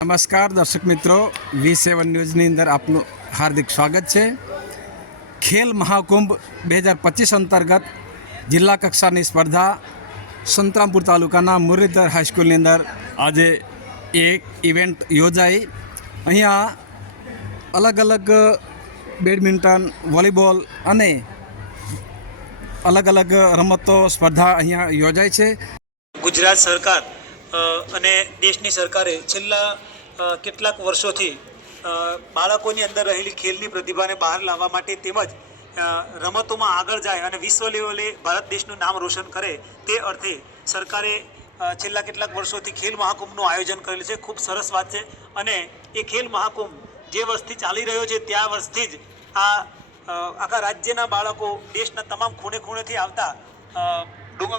નમસ્કાર દર્શક મિત્રો, V7 ન્યૂઝની અંદર આપનું હાર્દિક સ્વાગત છે. ખેલ મહાકુંભ 2025 અંતર્ગત જિલ્લા કક્ષાની સ્પર્ધા સંતરામપુર તાલુકાના મુરલીધર હાઈસ્કૂલની અંદર આજે એક ઇવેન્ટ યોજાઈ. અહીંયા અલગ અલગ બેડમિન્ટન, વોલીબોલ અને અલગ અલગ રમતો સ્પર્ધા અહીંયા યોજાય છે. ગુજરાત સરકાર અને દેશની સરકારે છેલ્લા કેટલાક વર્ષોથી બાળકોની અંદર રહેલી ખેલની પ્રતિભાને બહાર લાવવા માટે તેમજ રમતોમાં આગળ જાય અને વિશ્વ લેવલે ભારત દેશનું નામ રોશન કરે તે અર્થે સરકારે છેલ્લા કેટલાક વર્ષોથી ખેલ મહાકુંભનું આયોજન કરેલું છે. ખૂબ સરસ વાત છે. અને એ ખેલ મહાકુંભ જે વર્ષથી ચાલી રહ્યો છે ત્યાં વર્ષથી જ આખા રાજ્યના બાળકો, દેશના તમામ ખૂણે ખૂણેથી આવતા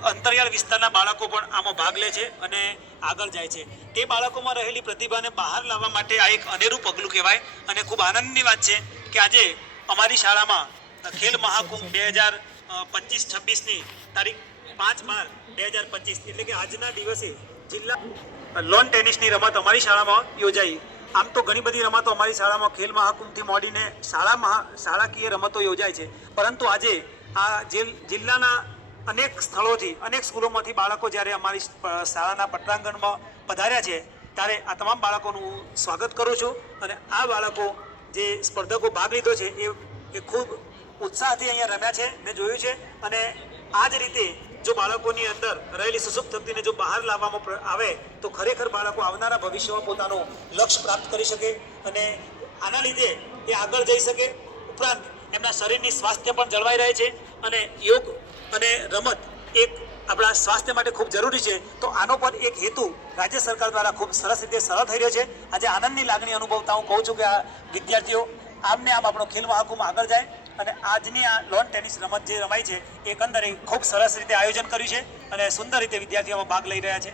અંતરિયાળ વિસ્તારના બાળકો પણ આમાં ભાગ લે છે અને આગળ જાય છે. તે બાળકોમાં રહેલી પ્રતિભાને બહાર લાવવા માટે આ એક અનેરું પગલું કહેવાય અને ખૂબ આનંદની વાત છે કે આજે અમારી શાળામાં ખેલ મહાકુંભ 2025-26ની તારીખ 5/12/2025 એટલે કે આજના દિવસે જિલ્લા લોન ટેનિસની રમત અમારી શાળામાં યોજાઈ. આમ તો ઘણી બધી રમતો અમારી શાળામાં ખેલ મહાકુંભથી મોડીને શાળાકીય રમતો યોજાય છે, પરંતુ આજે આ જિલ્લાના અનેક સ્થળોથી, અનેક સ્કૂલોમાંથી બાળકો જ્યારે અમારી શાળાના પટાંગણમાં પધાર્યા છે ત્યારે આ તમામ બાળકોનું હું સ્વાગત કરું છું. અને આ બાળકો જે સ્પર્ધકો ભાગ લીધો છે એ ખૂબ ઉત્સાહથી અહીંયા રમ્યા છે, મેં જોયું છે. અને આ જ રીતે જો બાળકોની અંદર રહેલી સુસુપ્ત શક્તિને જો બહાર લાવવામાં આવે તો ખરેખર બાળકો આવનારા ભવિષ્યમાં પોતાનું લક્ષ્ય પ્રાપ્ત કરી શકે અને આના લીધે એ આગળ જઈ શકે. ઉપરાંત એમના શરીરની સ્વાસ્થ્ય પણ જળવાઈ રહે છે અને યોગ અને રમત એક આપણા સ્વાસ્થ્ય માટે ખૂબ જરૂરી છે. તો આનો પણ એક હેતુ રાજ્ય સરકાર દ્વારા ખૂબ સરસ રીતે સરળ થઈ રહ્યો છે. આજે આનંદની લાગણી અનુભવતા હું કહું છું કે આ વિદ્યાર્થીઓ આમને આમ આપણો ખેલ મહાકુંભ આગળ જાય અને આજની આ લોન ટેનિસ રમત જે રમાય છે એકંદરે ખૂબ સરસ રીતે આયોજન કર્યું છે અને સુંદર રીતે વિદ્યાર્થીઓમાં ભાગ લઈ રહ્યા છે.